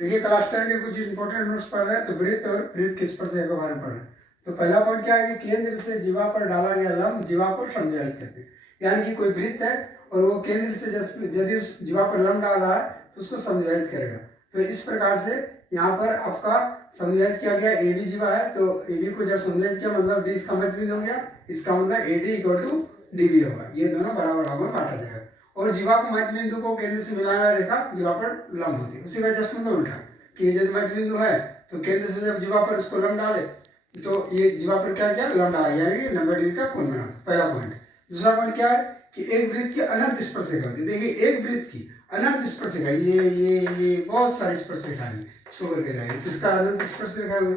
देखिए क्लास 10 के कुछ इंपॉर्टेंट नोट्स पढ़ रहे हैं, तो वृत्त और वृत्त किस पर से के बारे में पढ़ रहे हैं। तो पहला पॉइंट क्या है कि केंद्र से जीवा पर डाला गया लंब जीवा को समझाइत करते हैं। यानी कि कोई वृत्त है और वो केंद्र से यदि जीवा पर लंब डाल रहा है तो उसको समझाइत करेगा। तो इस प्रकार से यहाँ पर आपका समझाइत किया गया ए बी जीवा है, तो ए बी को जब समझाइत किया मतलब डी इसका मध्य बिंदु हो गया, इसका मतलब A D equal to D B होगा। ये दोनों बराबर भागों में बांटा जाएगा और जीवा को मध्य बिंदु को केंद्र से मिलाने वाली रेखा जीवा पर लंब होती है। उसी का जस्ट मतलब उल्टा कि यदि मध्य बिंदु है तो केंद्र से जब जीवा पर इसको लंब डाले तो ये जीवा पर क्या किया लंब डाला, यानी कि 90 डिग्री का कोण बना। पहला पॉइंट। दूसरा पॉइंट क्या है कि एक वृत्त की अनंत स्पर्शिका होती है। देखिए एक वृत्त की अनंत स्पर्शिका ये बहुत सारी स्पर्शिकाएं छोड़ के जाएगी, तो इसका अनंत स्पर्शिका हुए।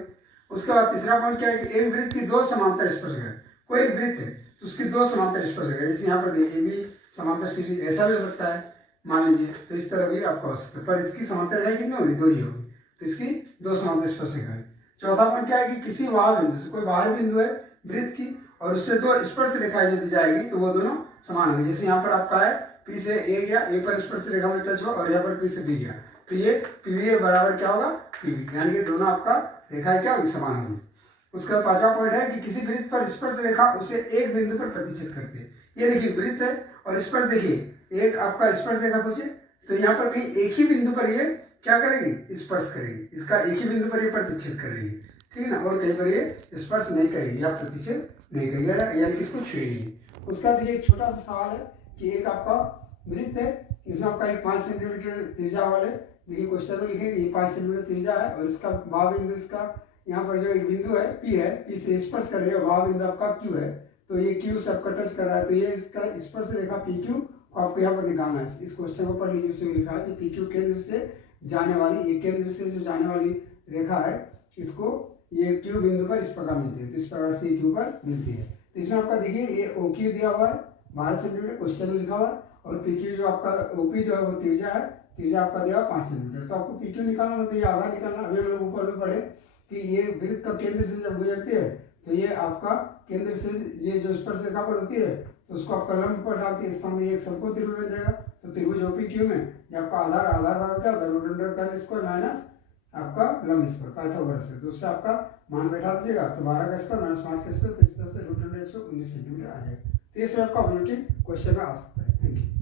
उसके बाद तीसरा पॉइंट क्या है कि एक वृत्त की दो समांतर स्पर्शिका, कोई वृत्त है तो उसकी दो समांतर स्पर्शिका, जैसे यहाँ पर देखिए भी समांतर सीरीज ऐसा भी हो सकता है मान लीजिए, तो इस तरह भी आपका हो सकता है, पर इसकी समांतर रेखा कितनी होगी, दो ही होगी, तो इसकी दो समांतर स्पर्शिका है। चौथा पॉइंट क्या है कि किसी बाह्य बिंदु से, कोई बाहरी बिंदु है वृत्त की और उससे दो स्पर्श रेखाएं यदि जाएगी तो वो दोनों समान होंगी। जैसे यहाँ पर आपका है पी से ए गया, ए पर स्पर्श रेखा में टच हुआ और यहाँ पर पी से बी गया, तो ये पी बी बराबर क्या होगा पीबी, यानी कि दोनों आपका रेखाएं क्या होगी समान होगी। उसका पांचवा पॉइंट है कि किसी वृत्त पर स्पर्श रेखा उसे एक बिंदु पर प्रतिच्छेद करती है। ये देखिए वृत्त है और स्पर्श, देखिए एक आपका स्पर्श रेखा कुछ है तो यहाँ पर कहीं एक ही बिंदु पर ये क्या करेगी स्पर्श करेगी, इसका एक ही बिंदु पर ये प्रतिच्छेद करेगी, ठीक है ना, और कहीं पर ये स्पर्श नहीं करेगी या प्रतिच्छेद नहीं करेगी, यानी कि इसको छुएगी। उसका देखिए एक छोटा सा सवाल है कि एक आपका वृत्त है, इसमें आपका एक 5 सेंटीमीटर त्रिज्या वाले, देखिए क्वेश्चन में लिखेंगे ये 5 सेंटीमीटर त्रिज्या है और इसका भाव बिंदु, इसका यहाँ पर जो एक बिंदु है पी है, पी से स्पर्श कर रही है, भाव बिंदु आपका क्यू है, तो ये क्यू सबका टच कर रहा है, तो ये इसका स्पर्श रेखा पी क्यू को आपको यहाँ पर निकालना है। इस क्वेश्चन को पढ़ लीजिए, उसमें लिखा है कि पी क्यू केंद्र से जाने वाली, एक केंद्र से जो जाने वाली रेखा है इसको ये क्यू बिंदु पर इस प्रकार मिलती है, तो इस प्रकार से क्यू पर मिलती है। तो इसमें आपका देखिए ये ओ क्यू दिया हुआ है 12 सेंटीमीटर, क्वेश्चन में लिखा हुआ है, और पी क्यू जो आपका ओपी जो है वो त्रिज्या है, त्रिज्या आपका दिया 5 सेंटीमीटर, तो आपको पी क्यू निकालना मतलब ये आधा निकालना। अभी हम लोग ऊपर में पढ़े कि ये वृत्त का केंद्र से जब गुजरती है तो ये आपका केंद्र से ये जो स्पर्श रेखा पर होती है तो उसको आपका लंब पर डालती है, इसका मतलब ये एक समकोण त्रिभुज बन जाएगा। तो त्रिभुज ओपी क्यू में ये आपका आधार बराबर क्या होता है रूट अंडर कर्ल स्क्वायर माइनस आपका लंब स्क्वायर पाइथागोरस से, तो उससे आपका मान बैठा दीजिएगा, तो 12 का स्क्वायर माइनस 5 का स्क्वायर, तो इस तरह से रूट अंडर 119 सेंटीमीटर आ जाएगा। तो ये सब आपका ऑब्जेक्टिव क्वेश्चन में आ सकता है। Thank you.